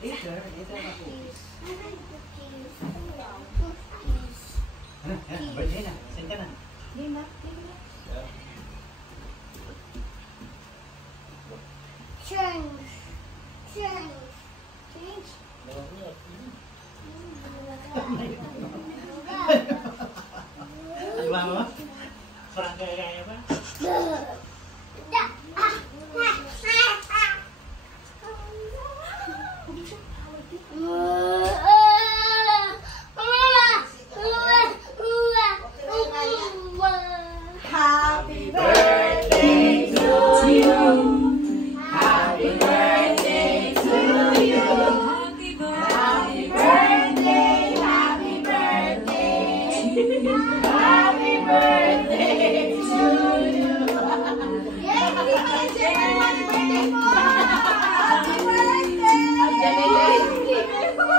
Later na cookies. Birthday na. Send ka na. Di ba? Change. Ano ba mo? Parang kaya ba? Happy birthday to you. Happy birthday to you. Happy birthday, happy birthday. Happy birthday to you. Yay! Happy birthday po!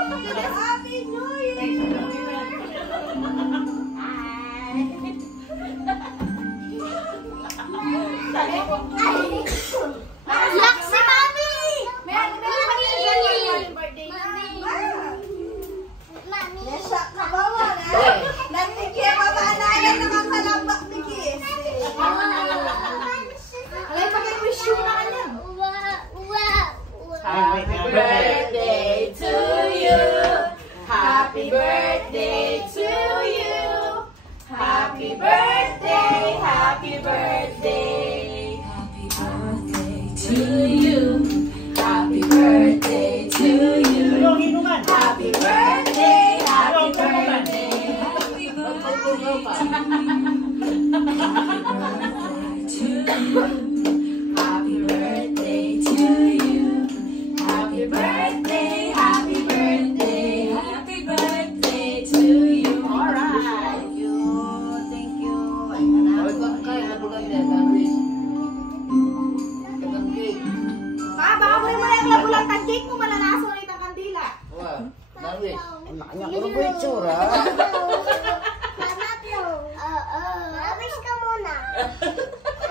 Happy birthday! Happy New Year! Yak si Mami! Nesya, kabawa na. Nagtigyan pa ba na yan nakakalambak ni Kiss? Alay, pag-wish you na ka lang. Happy birthday to you. Happy birthday to you. Happy birthday, happy birthday. Happy birthday to you. Happy birthday to you. Happy birthday, happy birthday. Happy birthday to you. Happy birthday, happy birthday. Happy birthday to you. Alright. Thank you. Pa, baka mo rin mo na yung labulatan cake mo, malalaso na itang kandila. Makanya ko rin po itsura. Wish ka muna.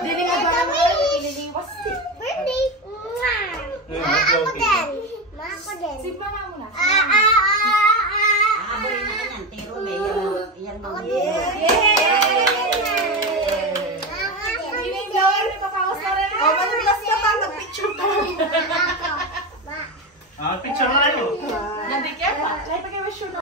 Dili nga ba naman rin, piniling ko si birthday. Ako din. Ako din. Sigma na muna. Ako din. Piling flower, napapawas na rin. O, manalas ka pa, nag-picture ka. Picture na kayo. Nandikyan pa. Like, pag-wish you na.